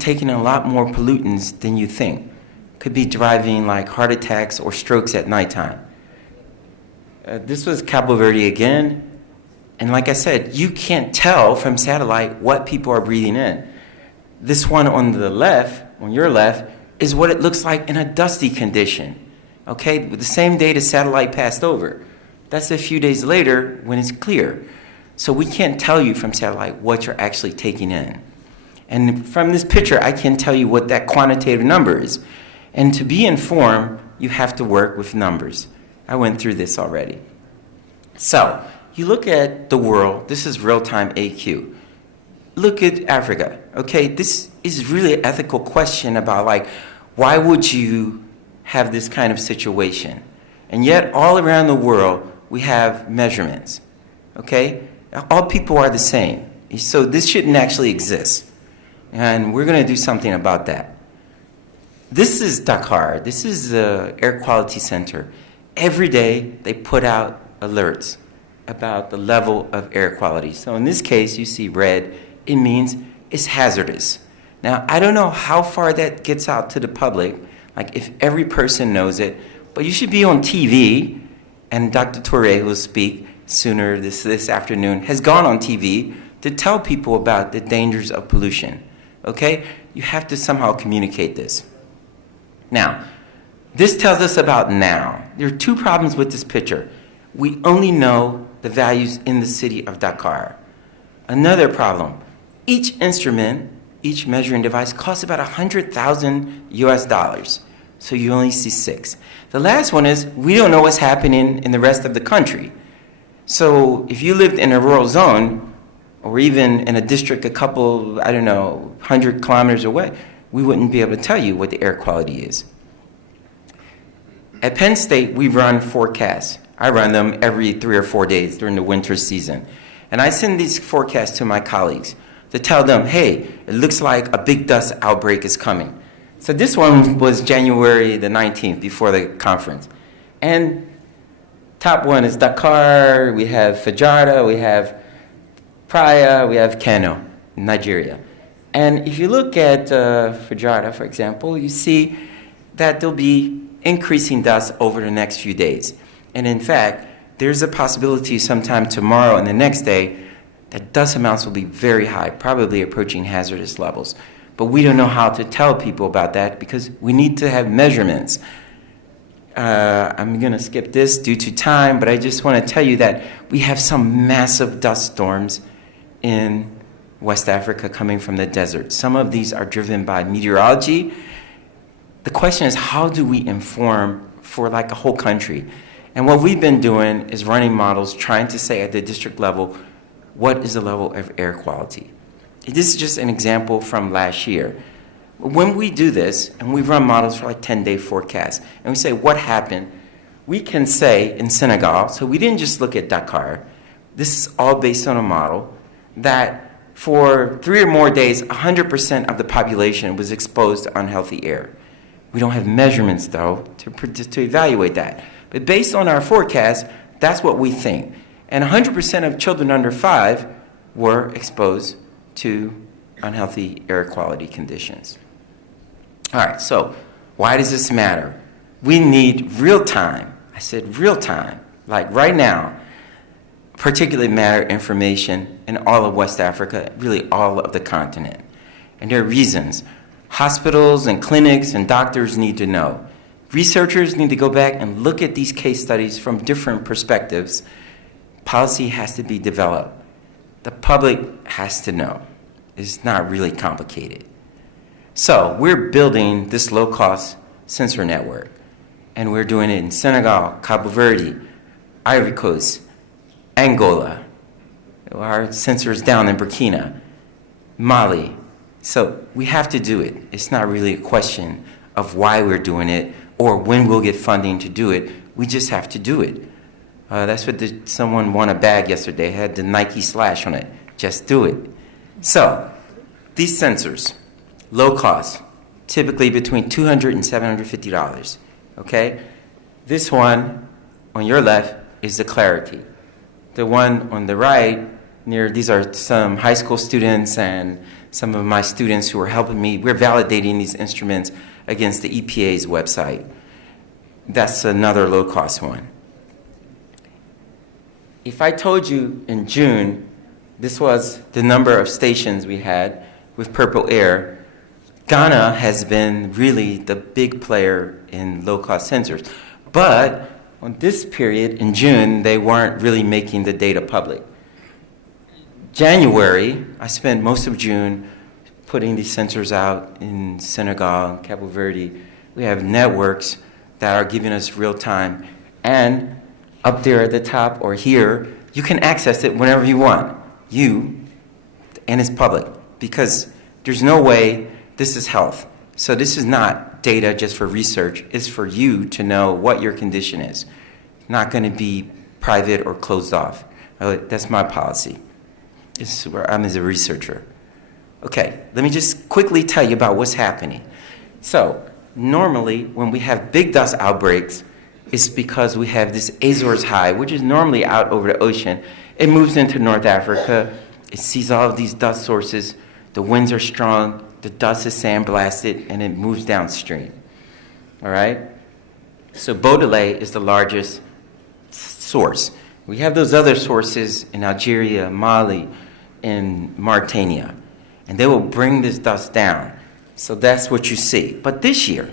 taking a lot more pollutants than you think. Could be driving like heart attacks or strokes at nighttime. This was Cabo Verde again. And like I said, you can't tell from satellite what people are breathing in. This one on the left, on your left, is what it looks like in a dusty condition. Okay, the same day the satellite passed over. That's a few days later when it's clear. So we can't tell you from satellite what you're actually taking in. And from this picture, I can tell you what that quantitative number is. And to be informed, you have to work with numbers. I went through this already. So you look at the world. This is real-time AQ. Look at Africa. Okay, this is really an ethical question about like, why would you have this kind of situation? And yet, all around the world, we have measurements. Okay, all people are the same. So this shouldn't actually exist. And we're going to do something about that. This is Dakar. This is the Air Quality Center. Every day, they put out alerts about the level of air quality. So in this case, you see red. It means it's hazardous. Now, I don't know how far that gets out to the public, like if every person knows it, but you should be on TV, and Dr. Touré will speak sooner this afternoon, has gone on TV to tell people about the dangers of pollution. Okay? You have to somehow communicate this. Now, this tells us about now. There are two problems with this picture. We only know the values in the city of Dakar. Another problem, each instrument, each measuring device costs about $100,000 US. So you only see 6. The last one is we don't know what's happening in the rest of the country. So if you lived in a rural zone, or even in a district a couple, 100 kilometers away, we wouldn't be able to tell you what the air quality is. At Penn State, we run forecasts. I run them every 3 or 4 days during the winter season. And I send these forecasts to my colleagues to tell them, hey, it looks like a big dust outbreak is coming. So this one was January the 19th, before the conference. And top one is Dakar, we have Fajardo, we have Praia, we have Kano, Nigeria. And if you look at Fajardo, for example, you see that there'll be increasing dust over the next few days. And in fact, there's a possibility sometime tomorrow and the next day that dust amounts will be very high, probably approaching hazardous levels. But we don't know how to tell people about that because we need to have measurements. I'm going to skip this due to time, but I just want to tell you that we have some massive dust storms in West Africa coming from the desert. Some of these are driven by meteorology. The question is, how do we inform for like a whole country? And what we've been doing is running models trying to say at the district level, what is the level of air quality? This is just an example from last year. When we do this, and we run models for like 10-day forecasts, and we say what happened, we can say in Senegal, so we didn't just look at Dakar, this is all based on a model, that for 3 or more days, 100% of the population was exposed to unhealthy air. We don't have measurements, though, to evaluate that. But based on our forecast, that's what we think. And 100% of children under 5 were exposed to unhealthy air quality conditions. All right, so why does this matter? We need real time. I said real time, like right now, particularly matter information in all of West Africa, really all of the continent. And there are reasons. Hospitals and clinics and doctors need to know. Researchers need to go back and look at these case studies from different perspectives. Policy has to be developed. The public has to know. It's not really complicated. So we're building this low-cost sensor network, and we're doing it in Senegal, Cabo Verde, Ivory Coast, Angola. Our sensors down in Burkina, Mali. So we have to do it. It's not really a question of why we're doing it or when we'll get funding to do it. We just have to do it. That's what someone won a bag yesterday. It had the Nike slash on it. Just do it. So these sensors, low cost, typically between $200 and $750. Okay? This one on your left is the clarity. The one on the right, these are some high school students and some of my students who are helping me. We're validating these instruments against the EPA's website. That's another low-cost one. If I told you in June, this was the number of stations we had with Purple Air, Ghana has been really the big player in low-cost sensors. But on this period, in June, they weren't really making the data public. January, I spent most of June putting these sensors out in Senegal, Cabo Verde. We have networks that are giving us real time. And up there at the top or here, you can access it whenever you want. And it's public, because there's no way this is health. So this is not data just for research. It's for you to know what your condition is. Not going to be private or closed off. That's my policy. It's where I'm as a researcher. Okay, let me just quickly tell you about what's happening. So normally when we have big dust outbreaks, it's because we have this Azores high, which is normally out over the ocean. It moves into North Africa. It sees all of these dust sources. The winds are strong. The dust is sandblasted, and it moves downstream. All right? So Baudelaire is the largest source. We have those other sources in Algeria, Mali, and Mauritania. And they will bring this dust down. So that's what you see. But this year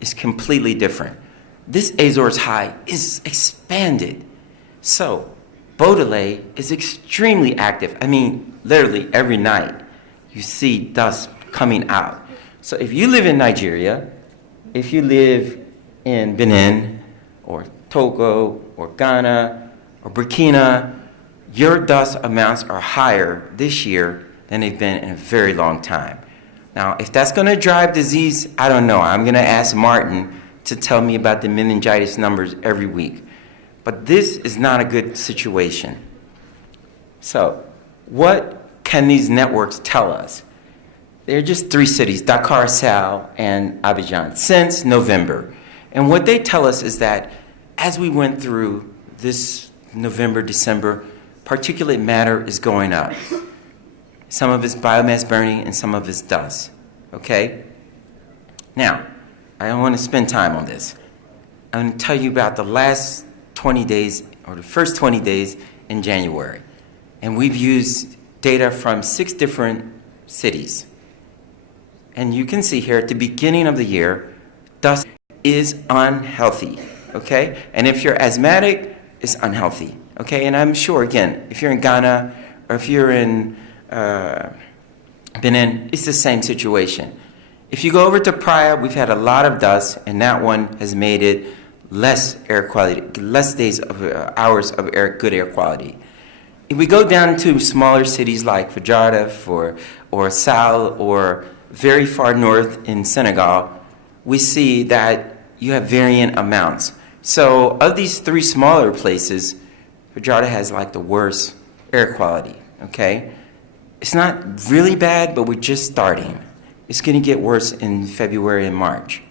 is completely different. This Azores high is expanded. So Baudelaire is extremely active. I mean, literally every night you see dust coming out. So if you live in Nigeria, if you live in Benin or Togo or Ghana or Burkina, your dust amounts are higher this year than they've been in a very long time. Now, if that's going to drive disease, I don't know. I'm going to ask Martin to tell me about the meningitis numbers every week. But this is not a good situation. So what can these networks tell us? They're just 3 cities, Dakar, Sal, and Abidjan, since November. And what they tell us is that as we went through this November, December, particulate matter is going up. Some of it's biomass burning and some of it's dust, okay? Now, I don't want to spend time on this. I'm going to tell you about the last 20 days, or the first 20 days in January. And we've used data from 6 different cities. And you can see here at the beginning of the year, dust is unhealthy, okay? And if you're asthmatic, it's unhealthy, okay? And I'm sure, again, if you're in Ghana or if you're in Benin, it's the same situation. If you go over to Praia, we've had a lot of dust, and that one has made it less air quality, less hours of good air quality. If we go down to smaller cities like Fajada or Sal or very far north in Senegal, we see that you have varying amounts. So of these 3 smaller places, Fajada has like the worst air quality, okay? It's not really bad, but we're just starting. It's going to get worse in February and March.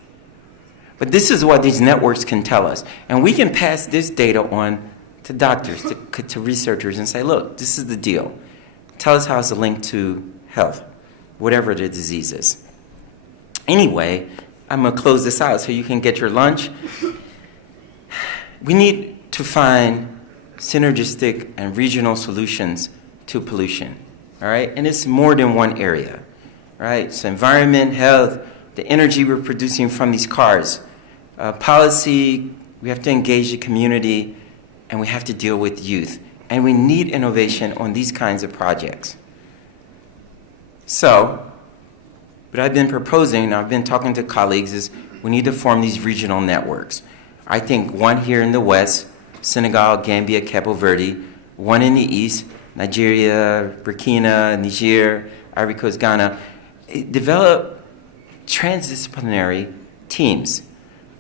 But this is what these networks can tell us. And we can pass this data on to doctors, to researchers, and say, look, this is the deal. Tell us how it's linked to health, whatever the disease is. Anyway, I'm going to close this out so you can get your lunch. We need to find synergistic and regional solutions to pollution, all right? And it's more than one area, right? So environment, health, the energy we're producing from these cars, policy, we have to engage the community, and we have to deal with youth. And we need innovation on these kinds of projects. So, what I've been proposing, and I've been talking to colleagues, is we need to form these regional networks. I think one here in the west, Senegal, Gambia, Cabo Verde, one in the east, Nigeria, Burkina, Niger, Ivory Coast, Ghana, develop transdisciplinary teams.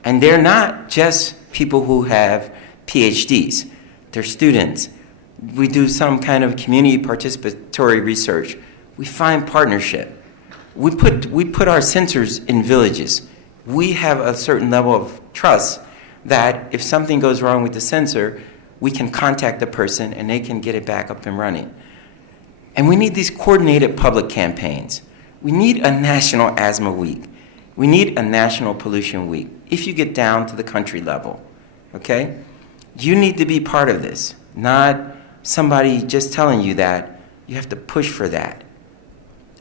And they're not just people who have PhDs. They're students. We do some kind of community participatory research. We find partnership. We put our sensors in villages. We have a certain level of trust that if something goes wrong with the sensor, we can contact the person and they can get it back up and running. And we need these coordinated public campaigns. We need a national asthma week. We need a national pollution week. If you get down to the country level, okay? You need to be part of this, not somebody just telling you that. You have to push for that.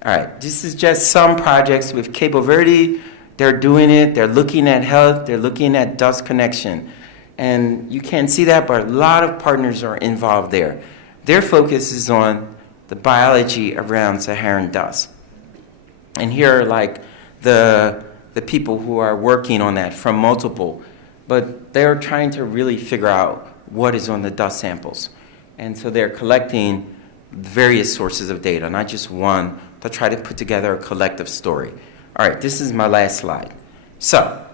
All right, this is just some projects with Cabo Verde. They're doing it. They're looking at health. They're looking at dust connection. And you can't see that, but a lot of partners are involved there. Their focus is on the biology around Saharan dust. And here are like the people who are working on that from multiple, but they're trying to really figure out what is on the dust samples. And so they're collecting various sources of data, not just one, to try to put together a collective story. All right, this is my last slide. So,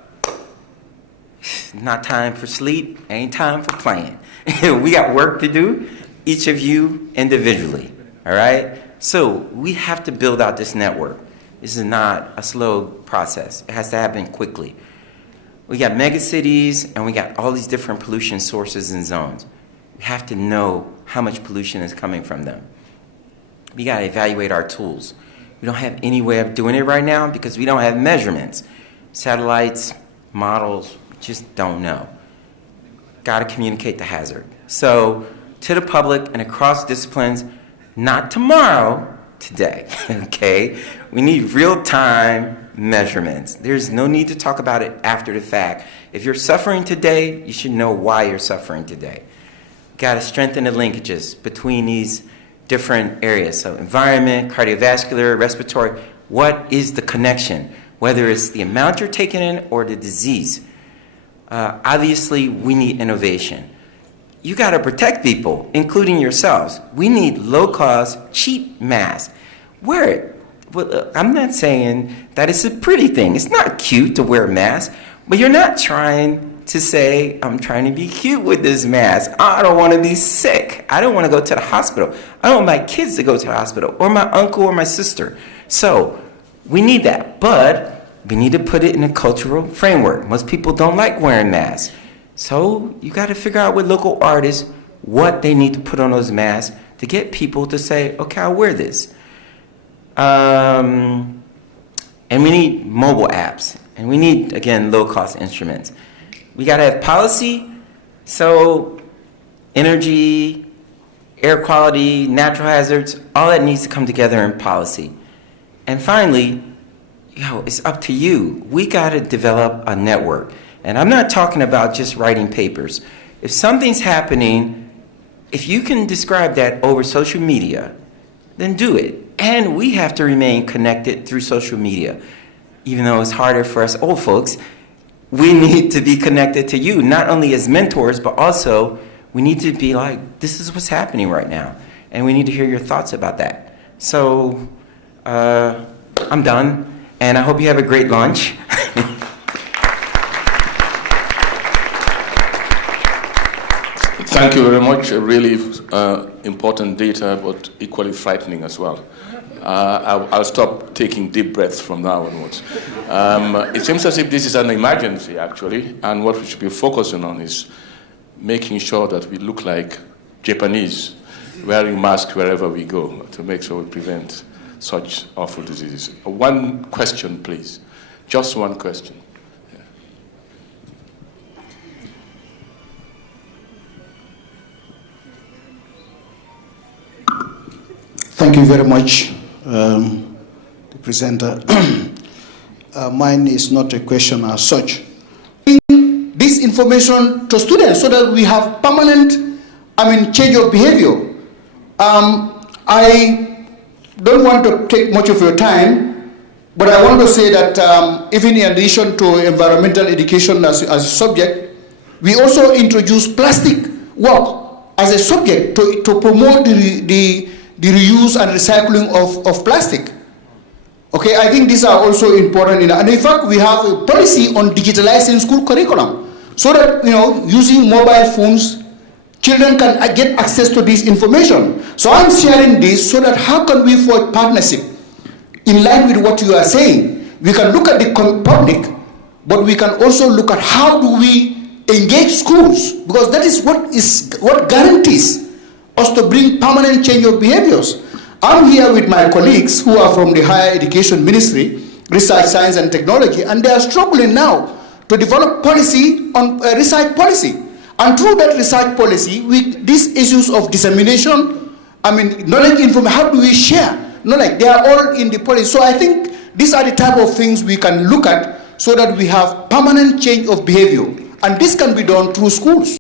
not time for sleep, ain't time for playing. We got work to do, each of you individually, all right? So we have to build out this network. This is not a slow process. It has to happen quickly. We got megacities and we got all these different pollution sources and zones. We have to know how much pollution is coming from them. We got to evaluate our tools. We don't have any way of doing it right now because we don't have measurements. Satellites, models, we just don't know. Got to communicate the hazard. So to the public and across disciplines, not tomorrow, today, okay? We need real-time measurements. There's no need to talk about it after the fact. If you're suffering today, you should know why you're suffering today. Got to strengthen the linkages between these different areas. So environment, cardiovascular, respiratory, what is the connection? Whether it's the amount you're taking in or the disease. Obviously, we need innovation. You got to protect people, including yourselves. We need low-cost, cheap masks. Wear it. Well, I'm not saying that it's a pretty thing. It's not cute to wear a mask, but you're not trying to say, I'm trying to be cute with this mask. I don't want to be sick. I don't want to go to the hospital. I don't want my kids to go to the hospital, or my uncle or my sister. So we need that, but we need to put it in a cultural framework. Most people don't like wearing masks. So you got to figure out with local artists what they need to put on those masks to get people to say, okay, I'll wear this. And we need mobile apps. And we need, again, low-cost instruments. We got to have policy. So energy, air quality, natural hazards, all that needs to come together in policy. And finally, it's up to you. We got to develop a network. And I'm not talking about just writing papers. If something's happening, if you can describe that over social media, then do it. And we have to remain connected through social media. Even though it's harder for us old folks, we need to be connected to you, not only as mentors, but also we need to be like, this is what's happening right now. And we need to hear your thoughts about that. So I'm done, and I hope you have a great lunch. Thank you very much. Really important data, but equally frightening as well. I'll stop taking deep breaths from now onwards. It seems as if this is an emergency, actually, and what we should be focusing on is making sure that we look like Japanese, wearing masks wherever we go to make sure we prevent such awful diseases. One question, please. Just one question. Thank you very much, the presenter. Mine is not a question as such. This information to students so that we have permanent, change of behavior. I don't want to take much of your time, but I want to say that even in addition to environmental education as a subject, we also introduce plastic work as a subject to promote the reuse and recycling of plastic. Okay, I think these are also important. And in fact, we have a policy on digitalizing school curriculum so that, using mobile phones, children can get access to this information. So I'm sharing this so that how can we forge partnership in line with what you are saying? We can look at the public, but we can also look at how do we engage schools, because that is what guarantees us to bring permanent change of behaviors. I'm here with my colleagues who are from the Higher Education Ministry, Research, Science and Technology, and they are struggling now to develop policy on research policy. And through that research policy, with these issues of dissemination, knowledge information, how do we share knowledge? They are all in the policy. So I think these are the type of things we can look at so that we have permanent change of behavior. And this can be done through schools.